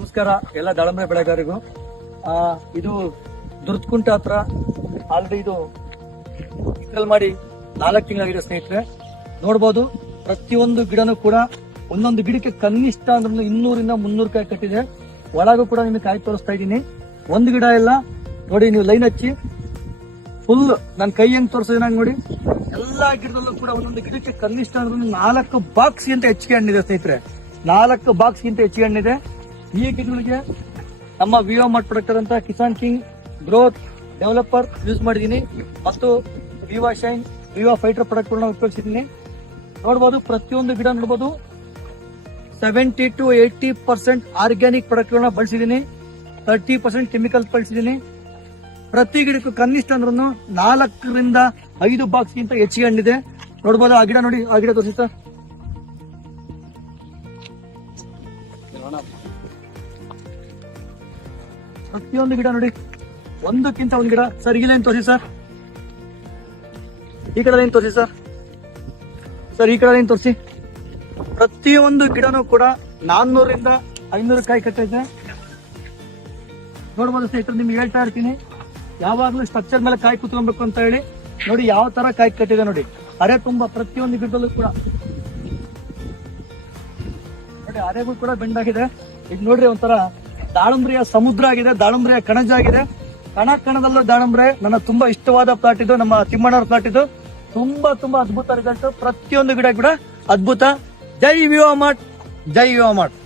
ನಮಸ್ಕಾರ ಎಲ್ಲ ದಾಳಂಬರೆ ಬೆಳೆಗಾರಿಗೂ ಇದು ದುರ್ದ್ಕುಂಟ ಹತ್ರ ಆಲ್ರೆಡಿ ಇದು ಇದ್ರಲ್ಲಿ ಮಾಡಿ ನಾಲ್ಕು ತಿಂಗಳಾಗಿದೆ ಸ್ನೇಹಿತರೆ. ನೋಡ್ಬೋದು ಪ್ರತಿಯೊಂದು ಗಿಡನೂ ಕೂಡ ಒಂದೊಂದು ಗಿಡಕ್ಕೆ ಕನಿಷ್ಠ ಅಂದ್ರೆ ಇನ್ನೂರಿಂದ ಮುನ್ನೂರು ಕಾಯಿ ಕಟ್ಟಿದೆ. ಒಳಗೂ ಕೂಡ ನಿಮಗೆ ಕಾಯಿ ತೋರಿಸ್ತಾ ಇದ್ದೀನಿ. ಒಂದು ಗಿಡ ಎಲ್ಲ ನೋಡಿ, ನೀವು ಲೈನ್ ಹಚ್ಚಿ. ಫುಲ್ ನನ್ನ ಕೈ ಹೆಂಗ್ ತೋರಿಸಿದ್ರೆ ನಂಗೆ ನೋಡಿ. ಎಲ್ಲಾ ಗಿಡದಲ್ಲೂ ಕೂಡ ಒಂದೊಂದು ಗಿಡಕ್ಕೆ ಕನಿಷ್ಠ ಅಂದ್ರೆ ನಾಲ್ಕು ಬಾಕ್ಸ್ ಗಿಂತ ಹೆಚ್ಚಿಗೆ ಹಣ್ಣಿದೆ ಸ್ನೇಹಿತರೆ. ನಾಲ್ಕು ಬಾಕ್ಸ್ ಗಿಂತ ಹೆಚ್ಚಿಗೆ ಹಣ್ಣಿದೆ. ಈ ಗಿಡಗಳಿಗೆ ನಮ್ಮ ವಿವೋ ಅಂತ Kisan king growth developer use ಮಾಡಿದ್ದೀನಿ. ಮತ್ತು ವಿವಾ ಶೈನ್ ವಿವಾ ಫೈಟರ್ ಪ್ರಾಡಕ್ಟ್ಗಳನ್ನ ಉಪಯೋಗಿಸಿದ್ದೀನಿ. ನೋಡ್ಬೋದು, ಪ್ರತಿಯೊಂದು ಗಿಡ ನೋಡ್ಬೋದು seventy to eighty percent organic ಪ್ರಾಡಕ್ಟ್ಗಳನ್ನ ಬಳಸಿದ್ದೀನಿ. ತರ್ಟಿ ಪರ್ಸೆಂಟ್ ಕೆಮಿಕಲ್ ಬಳಸಿದ್ದೀನಿ. ಪ್ರತಿ ಗಿಡಕ್ಕೂ ಕನಿಷ್ಠ ಅಂದ್ರೂ ನಾಲ್ಕರಿಂದ ಐದು ಬಾಕ್ಸ್ ಗಿಂತ ಹೆಚ್ಚಿಗೆ ಹಣ್ಣಿದೆ. ನೋಡ್ಬೋದು, ಆ ಗಿಡ ನೋಡಿ, ಆ ಗಿಡ ತೋರಿಸಿ ಸರ್ ಪ್ರತಿಯೊಂದು ಗಿಡ ನೋಡಿ. ಒಂದಕ್ಕಿಂತ ಒಂದು ಗಿಡ. ಸರ್ ಈ ಏನ್ ತೋರಿಸಿ, ಸರ್? ಈ ಕಡೆ ಏನ್ ತೋರಿಸಿ, ಸರ್? ಸರ್, ಈ ಕಡೆ ಏನ್ ತೋರಿಸಿ? ಪ್ರತಿಯೊಂದು ಗಿಡನೂ ಕೂಡ ನಾನ್ನೂರಿಂದ ಐನೂರು ಕಾಯಿ ಕಟ್ಟಿದೆ ನೋಡ್ಬೋದು ಸ್ನೇಹಿತರು, ನಿಮ್ಗೆ ಹೇಳ್ತಾ ಇರ್ತೀನಿ. ಯಾವಾಗ್ಲೂ ಸ್ಟ್ರಕ್ಚರ್ ಮೇಲೆ ಕಾಯಿ ಕುತ್ಕೊಬೇಕು ಅಂತ ಹೇಳಿ ನೋಡಿ ಯಾವ ತರ ಕಾಯಿ ಕಟ್ಟಿದೆ ನೋಡಿ. ಅರೆ ತುಂಬಾ ಪ್ರತಿಯೊಂದು ಗಿಡದಲ್ಲೂ ಕೂಡ ನೋಡಿ ಅರೆಗೂ ಕೂಡ ಬೆಂಡಾಗಿದೆ ಈಗ ನೋಡ್ರಿ ಒಂಥರ ದಾಳಂಬ್ರಿಯ ಸಮುದ್ರ ಆಗಿದೆ, ದಾಳಂಬ್ರಿಯ ಕಣಜ ಆಗಿದೆ. ಕಣ ಕಣದಲ್ಲೂ ದಾಳಂಬ್ರೆ, ನನ್ನ ತುಂಬಾ ಇಷ್ಟವಾದ ಪ್ಲಾಟ್ ಇದು, ನಮ್ಮ ತಿಮ್ಮಣ್ಣವ್ರ ಪ್ಲಾಟ್ ಇದು. ತುಂಬಾ ತುಂಬಾ ಅದ್ಭುತ ರಿಸಲ್ಟ್ ಪ್ರತಿಯೊಂದು ಗಿಡ ಕೂಡ ಅದ್ಭುತ. ಜೈ ವಿವಾ ಮಾರ್ಟ್ ಜೈ ವಿವಾ ಮಾರ್ಟ್